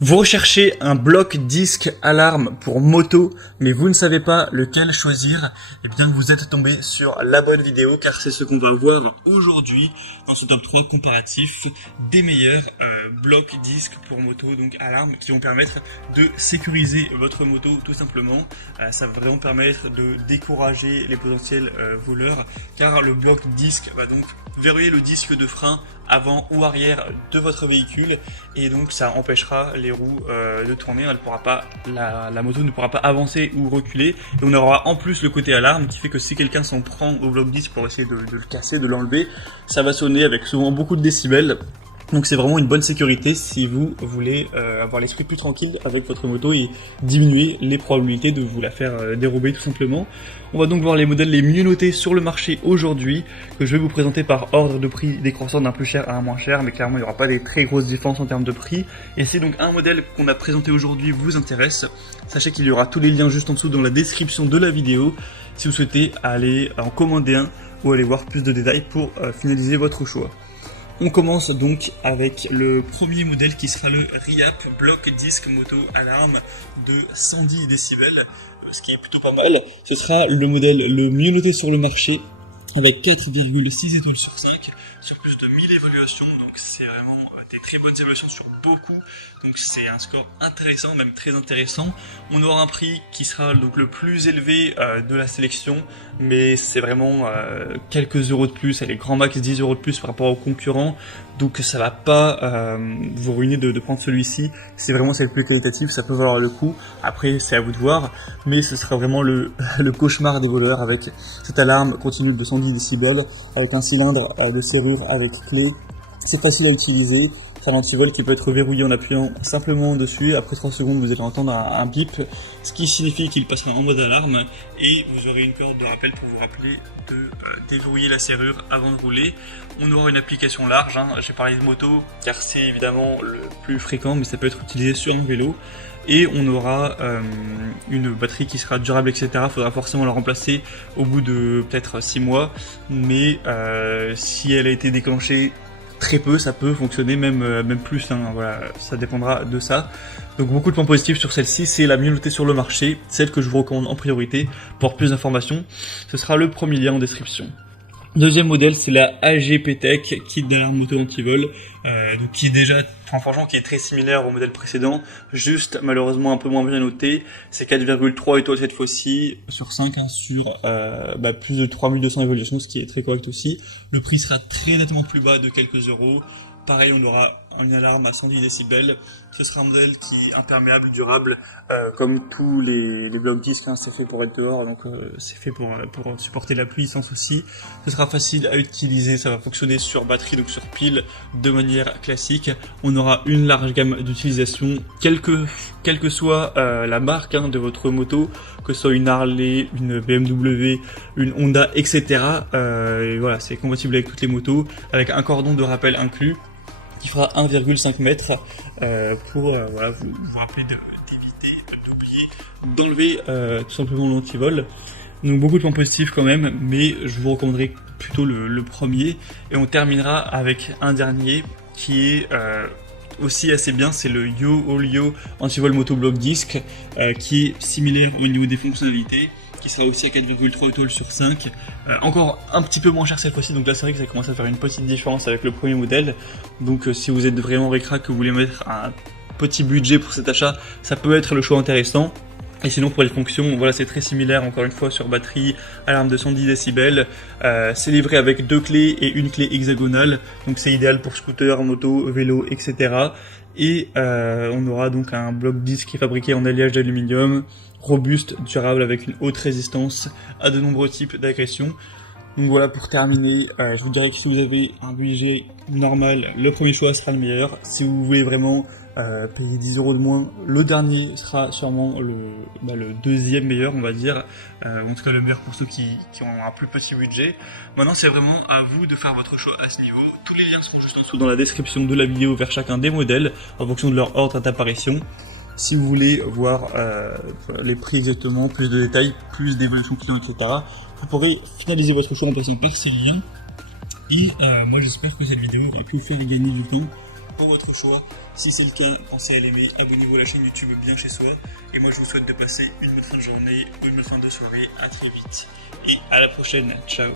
Vous recherchez un bloc disque alarme pour moto, mais vous ne savez pas lequel choisir, et bien vous êtes tombé sur la bonne vidéo, car c'est ce qu'on va voir aujourd'hui dans ce top 3 comparatif des meilleurs blocs disques pour moto, donc alarme, qui vont permettre de sécuriser votre moto tout simplement. Ça va vraiment permettre de décourager les potentiels voleurs, car le bloc disque va donc verrouiller le disque de frein avant ou arrière de votre véhicule, et donc ça empêchera les roues de tourner. Elle pourra pas, la moto ne pourra pas avancer ou reculer, et on aura en plus le côté alarme qui fait que si quelqu'un s'en prend au bloc disque pour essayer de le casser, de l'enlever, ça va sonner avec souvent beaucoup de décibels. Donc c'est vraiment une bonne sécurité si vous voulez avoir l'esprit plus tranquille avec votre moto et diminuer les probabilités de vous la faire dérober tout simplement. On va donc voir les modèles les mieux notés sur le marché aujourd'hui, que je vais vous présenter par ordre de prix décroissant d'un plus cher à un moins cher, mais clairement il n'y aura pas des très grosses différences en termes de prix. Et si donc un modèle qu'on a présenté aujourd'hui vous intéresse, sachez qu'il y aura tous les liens juste en dessous dans la description de la vidéo si vous souhaitez aller en commander un ou aller voir plus de détails pour finaliser votre choix. On commence donc avec le premier modèle qui sera le RIAP Block Disc Moto Alarme de 110 décibels, ce qui est plutôt pas mal. Ce sera le modèle le mieux noté sur le marché avec 4,6 étoiles sur 5 sur plus de 1000 évaluations, donc c'est vraiment des très bonnes évaluations sur beaucoup, donc c'est un score intéressant, même très intéressant. On aura un prix qui sera donc le plus élevé de la sélection, mais c'est vraiment quelques euros de plus, les grands max 10 euros de plus par rapport aux concurrents, donc ça va pas vous ruiner de prendre celui-ci. Si vraiment c'est le plus qualitatif, ça peut valoir le coup, après c'est à vous de voir, mais ce sera vraiment le cauchemar des voleurs avec cette alarme continue de 110 décibels, avec un cylindre de serrure avec clé. C'est facile à utiliser, c'est un antivol qui peut être verrouillé en appuyant simplement dessus. Après 3 secondes, vous allez entendre un bip, ce qui signifie qu'il passera en mode alarme, et vous aurez une corde de rappel pour vous rappeler de déverrouiller la serrure avant de rouler. On aura une application large, j'ai parlé de moto car c'est évidemment le plus fréquent, mais ça peut être utilisé sur un vélo. Et on aura une batterie qui sera durable, etc. Il faudra forcément la remplacer au bout de peut-être 6 mois, mais si elle a été déclenchée très peu, ça peut fonctionner même plus, voilà, ça dépendra de ça. Donc beaucoup de points positifs sur celle-ci, c'est la mieux notée sur le marché, celle que je vous recommande en priorité. Pour plus d'informations, ce sera le premier lien en description. Deuxième modèle, c'est la AGP Tech kit d'alarme moto anti-vol, donc qui est déjà, franchement, qui est très similaire au modèle précédent, juste malheureusement un peu moins bien noté. C'est 4,3 étoiles cette fois-ci sur 5, sur plus de 3200 évaluations, ce qui est très correct aussi. Le prix sera très nettement plus bas de quelques euros. Pareil, on aura une alarme à 110 décibels. Ce sera un modèle qui est imperméable, durable, comme tous les blocs disques, c'est fait pour être dehors, donc c'est fait pour supporter la pluie sans souci. Ce sera facile à utiliser, ça va fonctionner sur batterie, donc sur pile, de manière classique. On aura une large gamme d'utilisation, quelle que soit la marque de votre moto, que ce soit une Harley, une BMW, une Honda, etc. Et voilà, c'est compatible avec toutes les motos, avec un cordon de rappel inclus, qui fera 1,5 mètres pour voilà, vous rappeler d'éviter, d'oublier, d'enlever tout simplement l'antivol. Donc beaucoup de points positifs quand même, mais je vous recommanderais plutôt le premier. Et on terminera avec un dernier qui est aussi assez bien, c'est le YoOlio Antivol Moto Block Disc, qui est similaire au niveau des fonctionnalités, qui sera aussi à 4,3 étoiles sur 5, encore un petit peu moins cher cette fois-ci, donc là c'est vrai que ça commence à faire une petite différence avec le premier modèle. Donc si vous êtes vraiment ric-rac, que vous voulez mettre un petit budget pour cet achat, ça peut être le choix intéressant. Et sinon pour les fonctions, voilà, c'est très similaire, encore une fois, sur batterie, alarme de 110 décibels, c'est livré avec 2 clés et une clé hexagonale, donc c'est idéal pour scooter, moto, vélo, etc. Et on aura donc un bloc disque qui est fabriqué en alliage d'aluminium, robuste, durable, avec une haute résistance à de nombreux types d'agressions. Donc voilà, pour terminer, je vous dirais que si vous avez un budget normal, le premier choix sera le meilleur. Si vous voulez vraiment payer 10 euros de moins, le dernier sera sûrement le deuxième meilleur, on va dire, en tout cas le meilleur pour ceux qui ont un plus petit budget. Maintenant, c'est vraiment à vous de faire votre choix à ce niveau. Tous les liens seront juste en dessous dans la description de la vidéo vers chacun des modèles, en fonction de leur ordre d'apparition. Si vous voulez voir les prix exactement, plus de détails, plus d'évaluation client, etc., vous pourrez finaliser votre choix en passant par ces liens. Et moi j'espère que cette vidéo aura pu vous faire gagner du temps pour votre choix. Si c'est le cas, pensez à l'aimer, abonnez-vous à la chaîne YouTube Bien Chez Soi. Et moi je vous souhaite de passer une bonne fin de journée ou une bonne fin de soirée. À très vite et à la prochaine. Ciao.